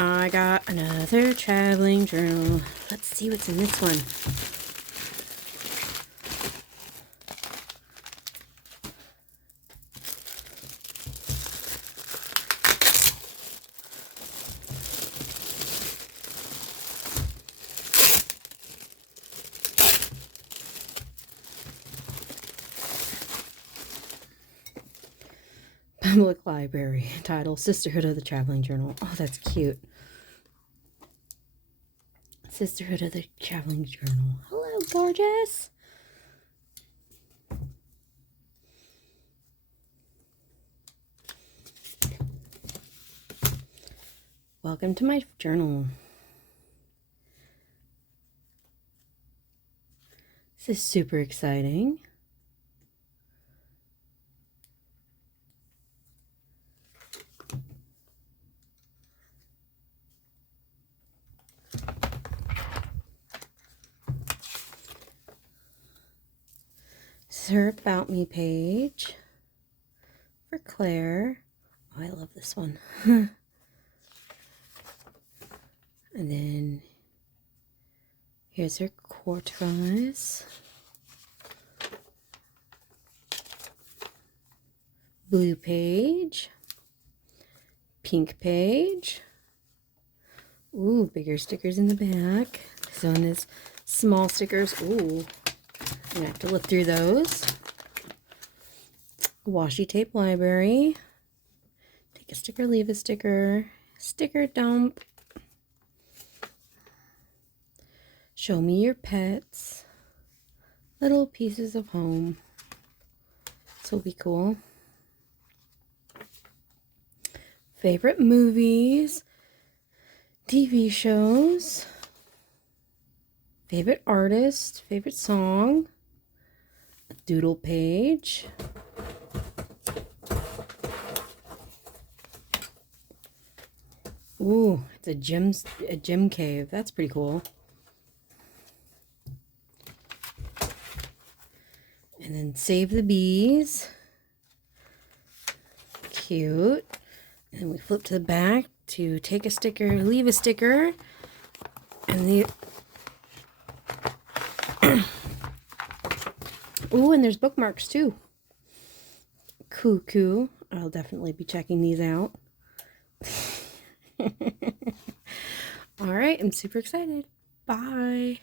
I got another traveling journal. Let's see what's in this one. Public Library. Title, Sisterhood of the Traveling Journal. Oh, that's cute. Sisterhood of the Traveling Journal. Hello, gorgeous. Welcome to my journal. This is super exciting. This is her About Me page for Claire. Oh, I love this one. And then here's her quarters. Blue page. Pink page. Ooh, bigger stickers in the back. This one is small stickers. Ooh, I'm gonna have to look through those. Washi tape library. Take a sticker, leave a sticker. Sticker dump. Show me your pets. Little pieces of home. This will be cool. Favorite movies. TV shows. Favorite artist. Favorite song. A doodle page. Ooh, it's a gym cave. That's pretty cool. And then Save the Bees. Cute. And then we flip to the back to take a sticker, leave a sticker. And the ooh, and there's bookmarks too. Cuckoo. I'll definitely be checking these out. All right, I'm super excited. Bye.